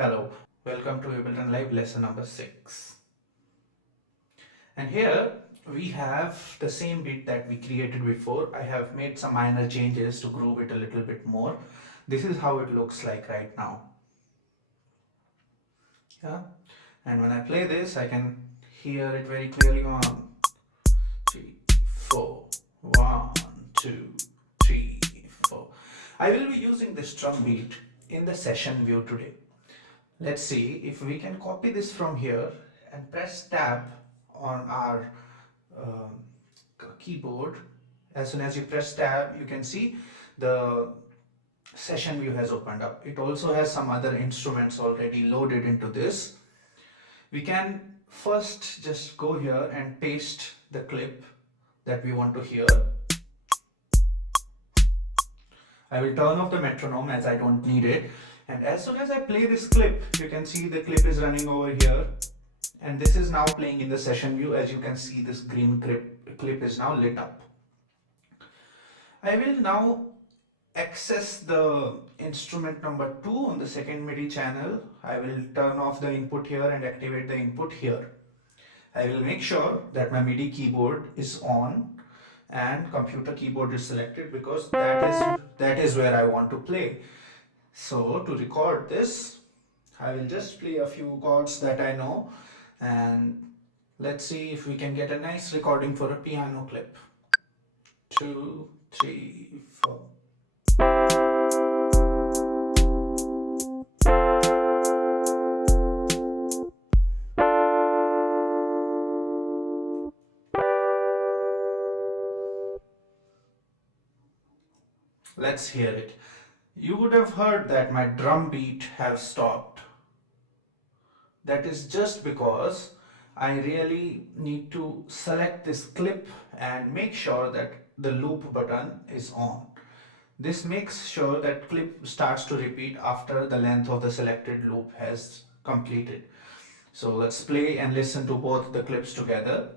Hello, welcome to Ableton Live lesson number 6. And here we have the same beat that we created before. I have made some minor changes to groove it a little bit more. This is how it looks like right now. Yeah, and when I play this, I can hear it very clearly. 1, 3, 4. 1, 2, 3, 4. I will be using this drum beat in the session view today. Let's see if we can copy this from here and press tab on our um, keyboard. As soon as you press tab, you can see the session view has opened up. It also has some other instruments already loaded into this. We can first just go here and paste the clip that we want to hear. I will turn off the metronome as I don't need it. And as soon as I play this clip, you can see the clip is running over here. And this is now playing in the session view. As you can see, this green clip is now lit up. I will now access the instrument number 2 on the second MIDI channel. I will turn off the input here and activate the input here. I will make sure that my MIDI keyboard is on and computer keyboard is selected because that is where I want to play. So to record this, I will just play a few chords that I know, and let's see if we can get a nice recording for a piano clip. 2, 3, 4. Let's hear it. You would have heard that my drum beat have stopped. That is just because I really need to select this clip and make sure that the loop button is on. This makes sure that clip starts to repeat after the length of the selected loop has completed. So let's play and listen to both the clips together.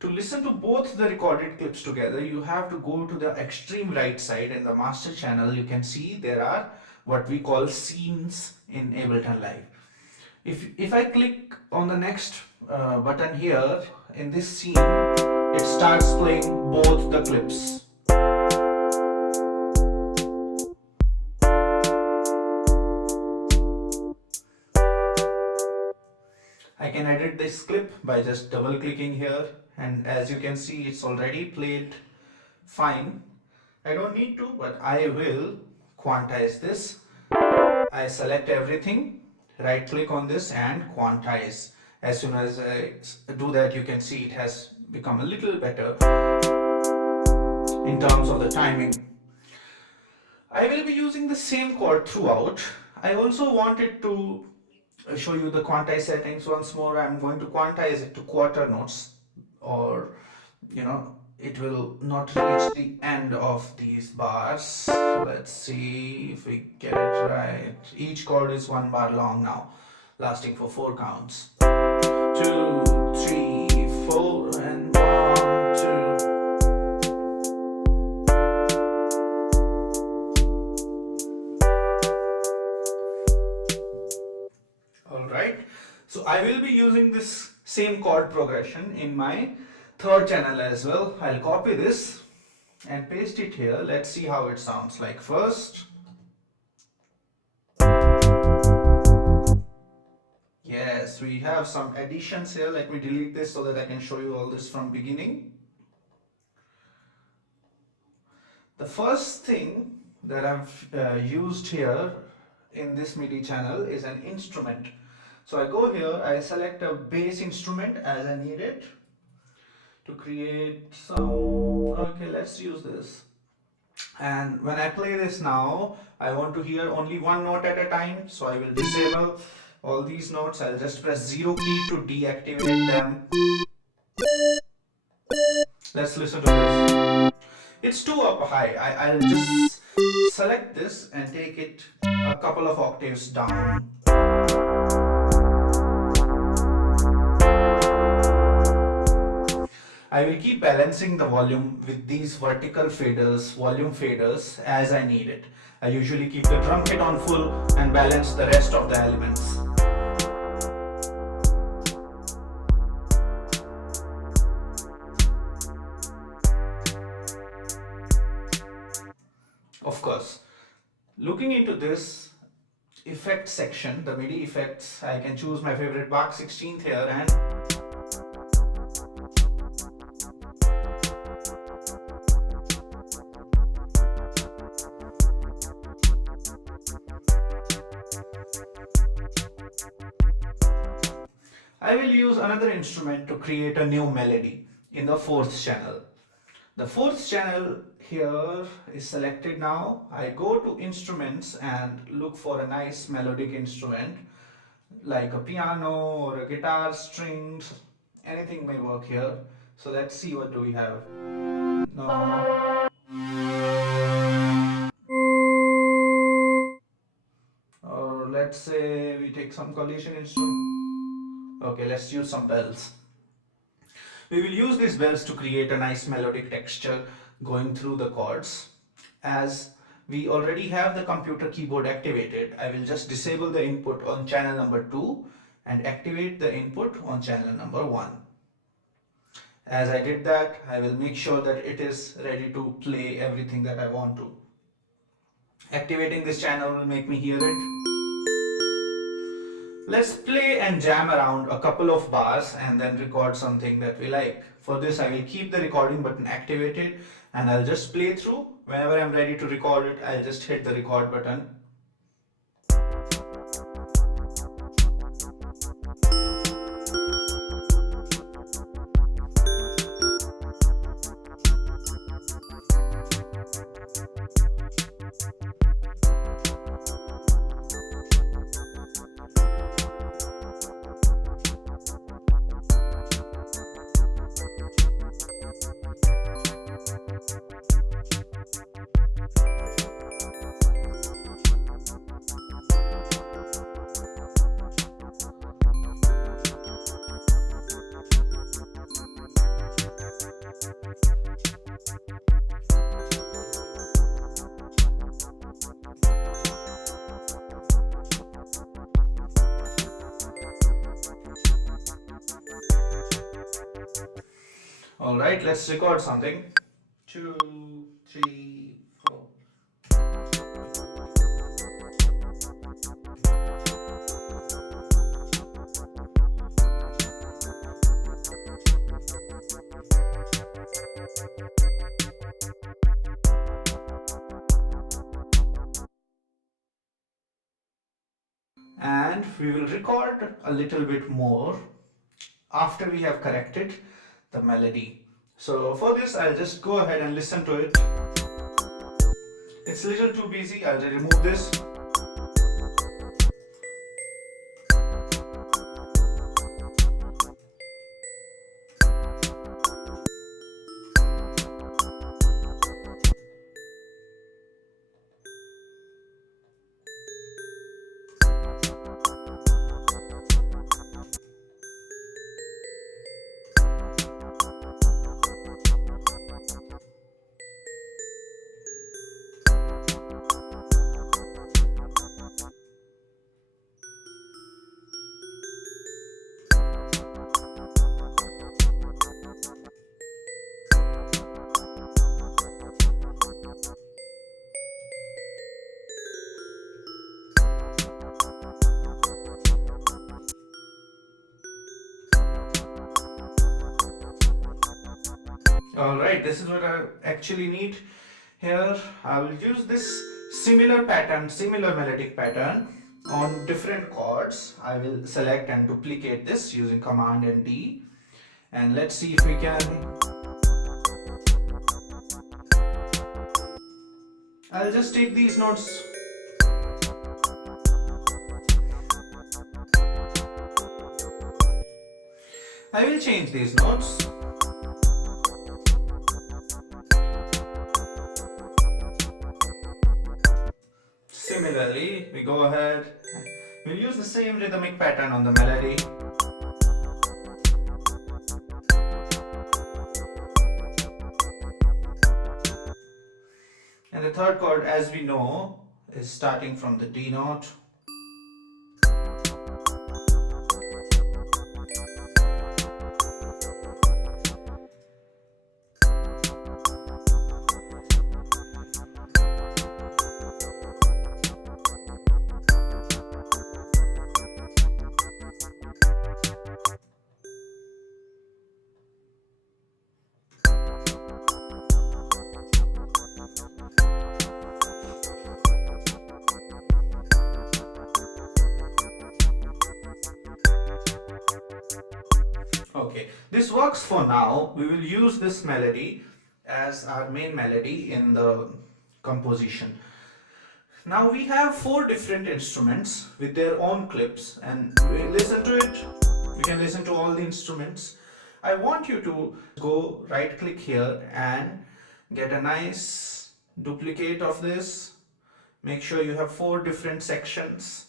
To listen to both the recorded clips together, you have to go to the extreme right side in the master channel. You can see there are what we call scenes in Ableton Live. If I click on the next button here, in this scene, it starts playing both the clips. I can edit this clip by just double clicking here, and as you can see, it's already played fine. I don't need to, but I will quantize this. I select everything, right click on this and quantize. As soon as I do that, you can see it has become a little better in terms of the timing. I will be using the same chord throughout. I also wanted to show you the quantize settings once more. I'm going to quantize it to quarter notes, or it will not reach the end of these bars. Let's see if we get it right. Each chord is 1 bar long now, lasting for 4 counts. 2, 3, 4, and 1, 2. Alright, so I will be using this same chord progression in my third channel as well. I'll copy this and paste it here. Let's see how it sounds like first. Yes, we have some additions here. Let me delete this so that I can show you all this from beginning. The first thing that I've used here in this MIDI channel is an instrument. So I go here, I select a bass instrument as I need it to create some. Okay, let's use this. And when I play this now, I want to hear only one note at a time, so I will disable all these notes. I'll just press 0 key to deactivate them. Let's listen to this. It's too up high. I'll just select this and take it a couple of octaves down. I will keep balancing the volume with these vertical faders, volume faders, as I need it. I usually keep the drum kit on full and balance the rest of the elements. Of course, looking into this effect section, the MIDI effects, I can choose my favorite Bach 16th here and I will use another instrument to create a new melody in the fourth channel. The fourth channel here is selected now. I go to instruments and look for a nice melodic instrument like a piano or a guitar, strings, anything may work here. So let's see what do we have. No. Or let's say we take some collision instrument. Okay, let's use some bells. We will use these bells to create a nice melodic texture going through the chords. As we already have the computer keyboard activated, I will just disable the input on channel number 2 and activate the input on channel number 1. As I did that, I will make sure that it is ready to play everything that I want to. Activating this channel will make me hear it. Let's play and jam around a couple of bars and then record something that we like. For this, I will keep the recording button activated and I'll just play through. Whenever I'm ready to record it, I'll just hit the record button. Alright, let's record something. 2, 3, 4. And we will record a little bit more after we have corrected the melody. So for this, I'll just go ahead and listen to it. It's a little too busy. I'll remove this. Alright, this is what I actually need here. I will use this similar pattern, similar melodic pattern on different chords. I will select and duplicate this using Command and D. And let's see if we can. I'll just take these notes. I will change these notes. Similarly, we go ahead, we'll use the same rhythmic pattern on the melody. And the third chord, as we know, is starting from the D note. Okay, this works for now. We will use this melody as our main melody in the composition. Now we have 4 different instruments with their own clips, and we listen to it. We can listen to all the instruments. I want you to go right click here and get a nice duplicate of this. Make sure you have 4 different sections.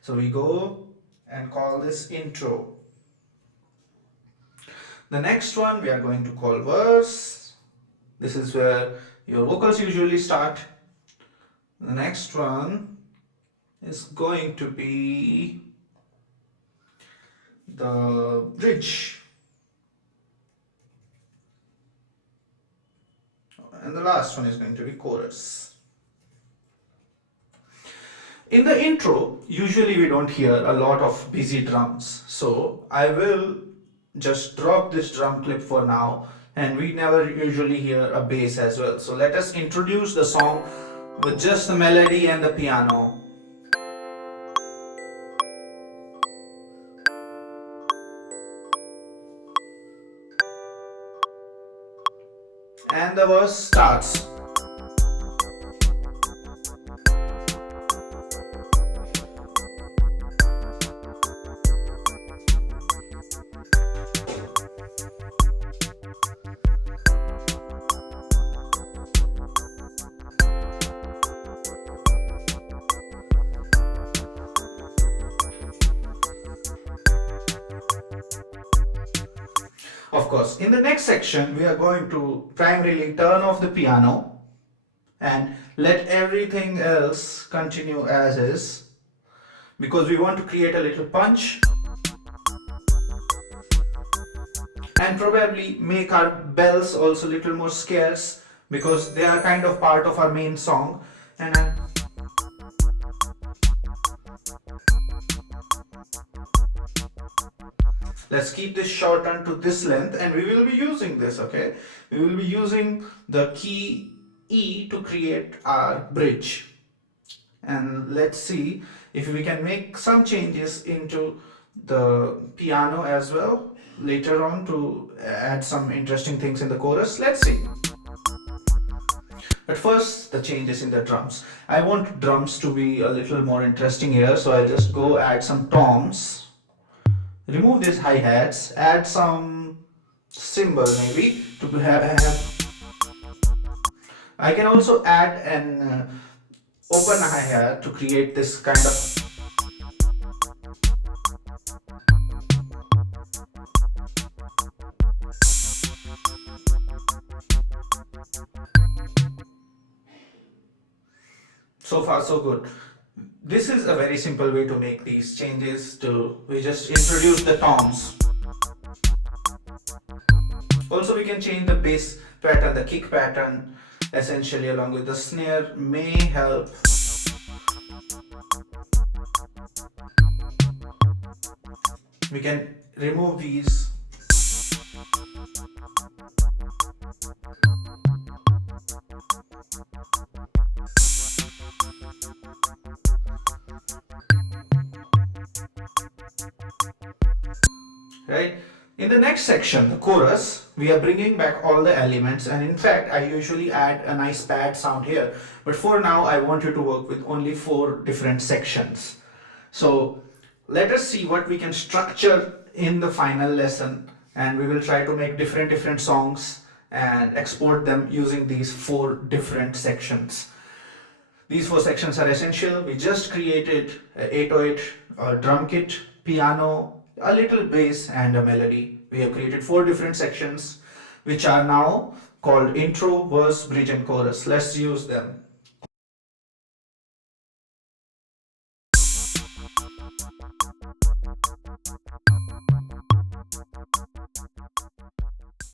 So we go and call this intro. The next one we are going to call verse. This is where your vocals usually start. The next one is going to be the bridge. And the last one is going to be chorus. In the intro, usually we don't hear a lot of busy drums. So I will just drop this drum clip for now, and we never usually hear a bass as well. So let us introduce the song with just the melody and the piano. And the verse starts. Of course, in the next section, we are going to primarily turn off the piano and let everything else continue as is, because we want to create a little punch and probably make our bells also a little more scarce, because they are kind of part of our main song. And let's keep this shortened to this length, and we will be using this, okay? We will be using the key E to create our bridge. And let's see if we can make some changes into the piano as well later on to add some interesting things in the chorus. Let's see. But first, the changes in the drums. I want drums to be a little more interesting here, so I'll just go add some toms. Remove these hi-hats, add some cymbal maybe to have. I can also add an open hi-hat to create this kind of. So far so good. This is a very simple way to make these changes. We just introduce the toms. Also we can change the bass pattern, the kick pattern essentially along with the snare may help. We can remove these. Right? In the next section, the chorus, we are bringing back all the elements, and in fact I usually add a nice pad sound here, but for now I want you to work with only 4 different sections. So let us see what we can structure in the final lesson, and we will try to make different songs and export them using these 4 different sections. These 4 sections are essential. We just created an 808 drum kit, piano, a little bass and a melody. We have created 4 different sections which are now called intro, verse, bridge and chorus. Let's use them.